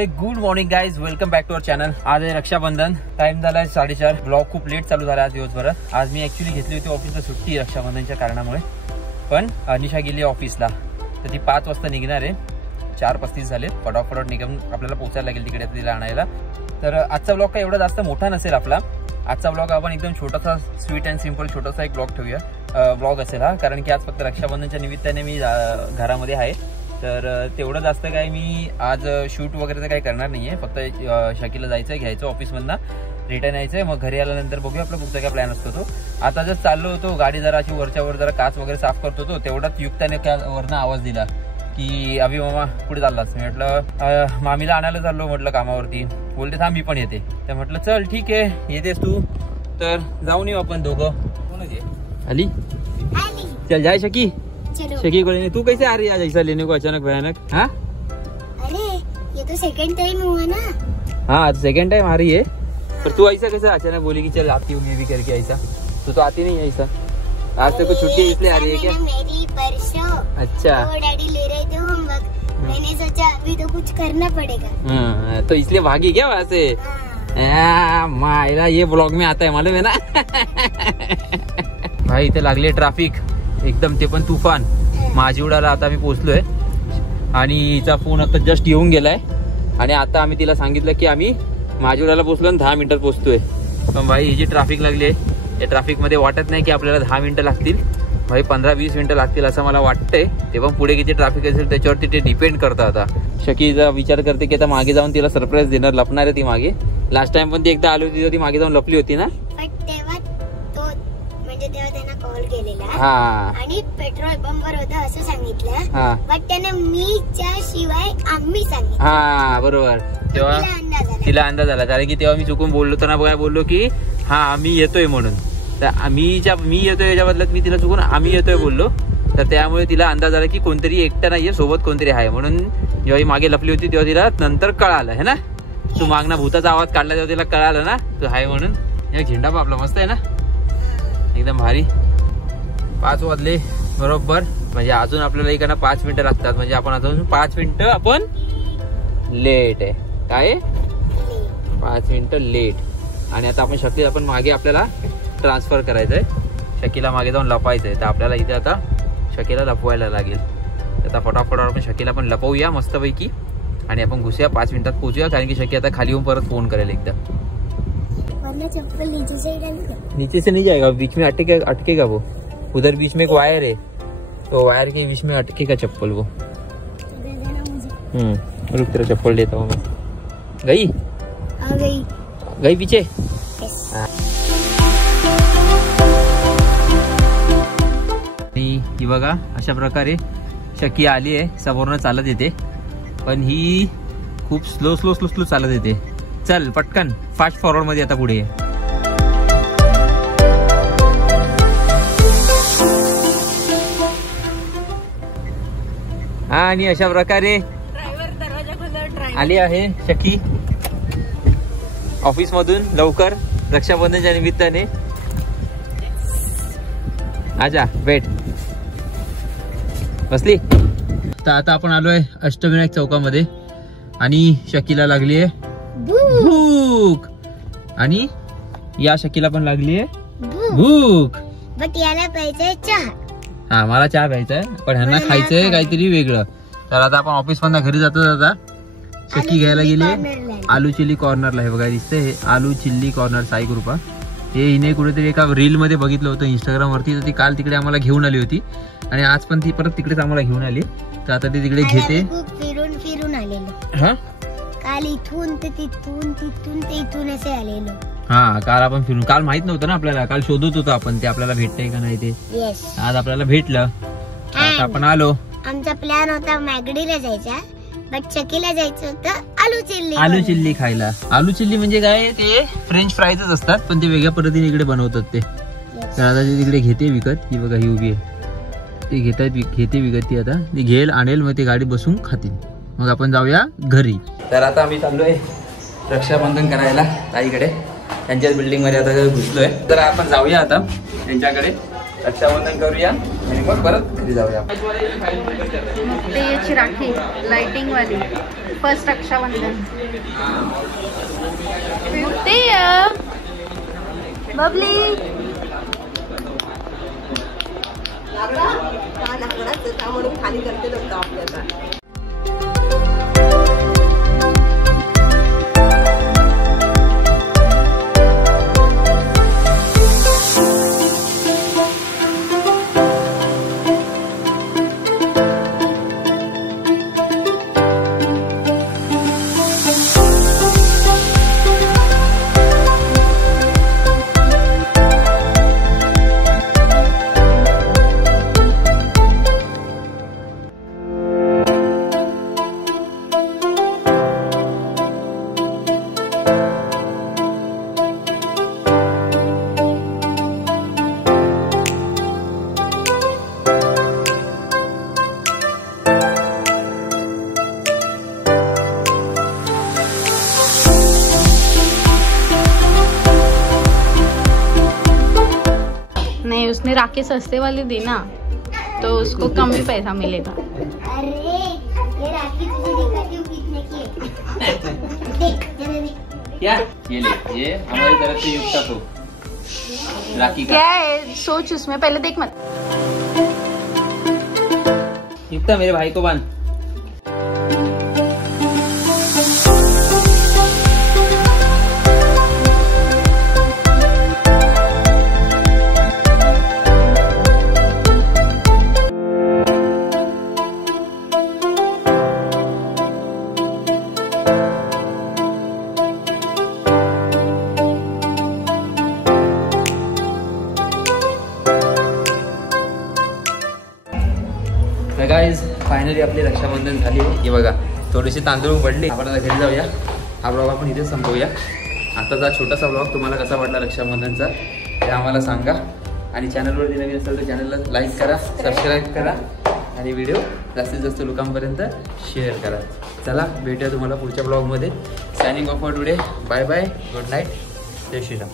Hey good morning guys, welcome back to our channel. आज आहे रक्षाबंधन, टाइम झाला 4:30। ब्लॉग खूप लेट चालू झाला आज दिवसभरात। आज मी ऍक्च्युली घेतली होती ऑफिसला सुट्टी रक्षाबंधनच्या कारणामुळे, पण अनिशा गेली ऑफिसला, तर ती 5 वाजता निघणार आहे। 4:35 झाले, फटाफट निघून आपल्याला पोहोचायला लागेल तिकडे तिला आणायला। तर आजचा ब्लॉग काय एवढा जास्त मोठा नसेल आपला। आजचा ब्लॉग आपण एकदम छोटासा स्वीट अँड सिंपल छोटासा एक ब्लॉग ठेवूया, ब्लॉग असेल हा, कारण की आज फक्त रक्षाबंधनच्या निमित्ताने मी घरामध्ये आहे। तर तेवढं जास्त काय मी आज शूट वगैरे तर काही करणार नाहीये, फक्त शकीला जायचं आहे, घ्यायचं ऑफिसमधनं, रिटर्न यायचंय, मग घरी आल्यानंतर बघूया आपला पुढचा काय प्लॅन असतो तो। आता जर चाललो होतो, गाडी जरा अशी वरच्यावर जरा काच वगैरे साफ करतो होतो, तेवढाच युक्ताने वरनं आवाज दिला की अभि मामा कुठे चाललास? मी म्हटलं मामीला आणायला चाललो म्हटलं कामावरती। बोलते थांब मी पण येते, तर म्हटलं चल ठीक आहे येतेस तू तर जाऊन येऊ आपण दोघं। आली चल जाए शकी शकी को लेने। तू कैसे आ रही है आज ऐसा लेने को अचानक भयानक? हाँ अरे ये तो सेकंड टाइम हुआ ना। हाँ सेकंड टाइम आ रही है, पर तू ऐसा कैसे अचानक बोली कि चल आती हूँ मैं भी करके? ऐसा तू तो आती नहीं है ऐसा। आज तो कुछ छुट्टी इसलिए आ रही है क्या? मेरी परसों अच्छा तो डैडी ले रहे थे होमवर्क, मैंने सोचा अभी तो कुछ करना पड़ेगा। हाँ तो इसलिए भागी क्या वहाँ से? मायला ये ब्लॉग में आता है मालूम है ना। भाई इथे लागले ट्रॅफिक एकदम, ते पण तुफान। माझीवडाला आता आम्ही पोहोचलोय आणि हिचा फोन आता जस्ट येऊन गेलाय आणि आता आम्ही तिला सांगितलं की आम्ही माझीवडाला पोहोचलो आणि 10 मिनिटात पोहोचतोय। पण भाई ही जी ट्रॅफिक लागली आहे, या ट्रॅफिक मध्ये वाटत नाही की आपल्याला 10 मिनिटं लागतील, भाई 15-20 मिनिटं लागतील असं मला वाटतंय। ते पण पुढे किती ट्रॅफिक असेल त्याच्यावरती ते डिपेंड करतं। आता शकीचा विचार करते की आता मागे जाऊन तिला सरप्राईज देणार, लपणार आहे ती मागे। लास्ट टाइम पण ती एकदा आली होती, ती मागे जाऊन लपली होती ना। तेव्हा त्यांना कॉल केलेला आणि पेट्रोल पंपवर होता असं सांगितलं, पण त्याने मीच्या शिवाय आम्ही सांगितलं। हा बरोबर, तेव्हा तिला अंदाज आला, कारण की तेव्हा मी चुकून बोललो तर ना, बघा बोललो की हा आम्ही येतोय म्हणून, तर मी येतोय याच्या बदल्यात मी तिला चुकून आम्ही येतोय बोललो, तर त्यामुळे तिला अंदाज आला की कोणतरी एकटा नाहीये, सोबत कोणतरी आहे म्हणून। जेव्हा ही मागे लपली होती तेव्हा तिला नंतर कळालं है ना, तू मागना भूताचा आवाज काढला तेव्हा तिला कळालं ना तू आहे म्हणून। एक झेंडा आपला मस्त आहे ना, एकदम भारी। 5 वाजले बरोबर, म्हणजे अजून आपल्याला इकडनं 5 मिनिटं लागतात, म्हणजे आपण अजून 5 मिनिटं आपण लेट आहे। काय 5 मिनिटं लेट, आणि आता आपण शकीला आपण मागे आपल्याला ट्रान्सफर करायचंय, शकीला मागे जाऊन लपायचंय, तर आपल्याला इथे आता शकीला लपवायला लागेल। आता फटाफट आपण शकीला पण लपवूया मस्तपैकी आणि आपण घुसूया, 5 मिनिटात पोहोचूया, कारण की शकी आता खाली येऊन परत फोन करेल एकदा। चप्पल नीचे से डालूंगा, नीचे से नहीं जाएगा, बीच में अटकेगा वो। उधर बीच में एक वायर है, तो वायर के बीच में अटकेगा चप्पल वो। रुक तेरा चप्पल देता हूँ मैं। गई आ गई पीछे। ही बघा अशा प्रकारे शकी आली आहे, समोरनं चालत येते, पण ही खूप स्लो चालत येते। चल पटकन फास्ट फॉरवर्ड मध्ये आता पुढे। हा आणि अशा प्रकारे आली आहे शकी ऑफिस मधून लवकर रक्षाबंधनच्या निमित्ताने। आजा भेट बसली। तर आता आपण आलोय अष्टविनायक चौकामध्ये आणि शकीला लागली आहे भूक, आणि या शकीला पण लागली आहे भूक, बट याला पाहिजे चहा। हा मला चहा प्यायचाय, पण ह्यांना खायचंय काहीतरी वेगळं। तर आता आपण ऑफिस मधून घरी जातो, आता शकी घ्यायला गेले आलू चिल्ली कॉर्नरला। हे बघा दिसतंय, हे आलू चिल्ली कॉर्नर साई कृपा, हे हिने कुठेतरी एका रील मध्ये बघितलं होतं इंस्टाग्राम वरती, तर ती काल तिकडे आम्हाला घेऊन आली होती आणि आज पण ती परत तिकडेच आम्हाला घेऊन आली। तर आता ती तिकडे घेते, फिरून आलेलो। हा काल इथून ते तिथून ते इथून असे आलेलो। हा काल आपण फिरून, काल माहित नव्हतं ना आपल्याला, काल शोधत होतो आपण ते आपल्याला भेटतंय का नाही ते। आज आपल्याला भेटलं, आता आपण आलो। आमचा प्लॅन होता मॅगडीला जायचा, बट शकीला जायचं होतं आलू चिल्ली खायला। आलू चिल्ली म्हणजे काय, ते फ्रेंच फ्राईजच असतात, पण ते वेगळ्या पद्धतीने इकडे बनवतात ते। तर आता ती तिकडे घेते विकत, ही बघा ही उभी आहे, ते घेते विकत ती, आता ती घेईल आणेल, मग ती गाडी बसून खातील, मग आपण जाऊया घरी। तर आता आम्ही चाललोय रक्षाबंधन करायला ताईकडे, त्यांच्याच बिल्डिंग मध्ये आता घुसलोय। तर आपण जाऊया आता त्यांच्याकडे, रक्षाबंधन करूया आणि मग परत घरी जाऊया। याची राखी लाइटिंग वाली फर्स्ट रक्षाबंधन. बबली म्हणून खाली करते लोक आपल्याला. नहीं, उसने राखी सस्ते वाली दी ना, तो उसको कम ही पैसा मिलेगा. अरे ये राखी तुझे दिखाती हूँ कितने की है. देख जरा देख. क्या ये ले, ये हमारी तरफ से युक्ता को राखी का. क्या है, सोच उसमें, पहले देख मत. युक्ता मेरे भाई को बांध. गाइज फायनली आपली रक्षाबंधन झाली आहे. हे बघा थोडीशी तांदूळ पडली. आपण आता घरी जाऊया. हा ब्लॉग आपण इथे संपवूया. आताचा छोटासा ब्लॉग तुम्हाला कसा वाटला रक्षाबंधनचा ते आम्हाला सांगा. आणि चॅनलवरती नवीन असेल तर चॅनलला लाईक करा, सबस्क्राईब करा आणि व्हिडिओ जास्तीत जास्त लोकांपर्यंत शेअर करा. चला भेटूया तुम्हाला पुढच्या ब्लॉगमध्ये. Signing off for today. Bye bye, good night, जय श्रीराम.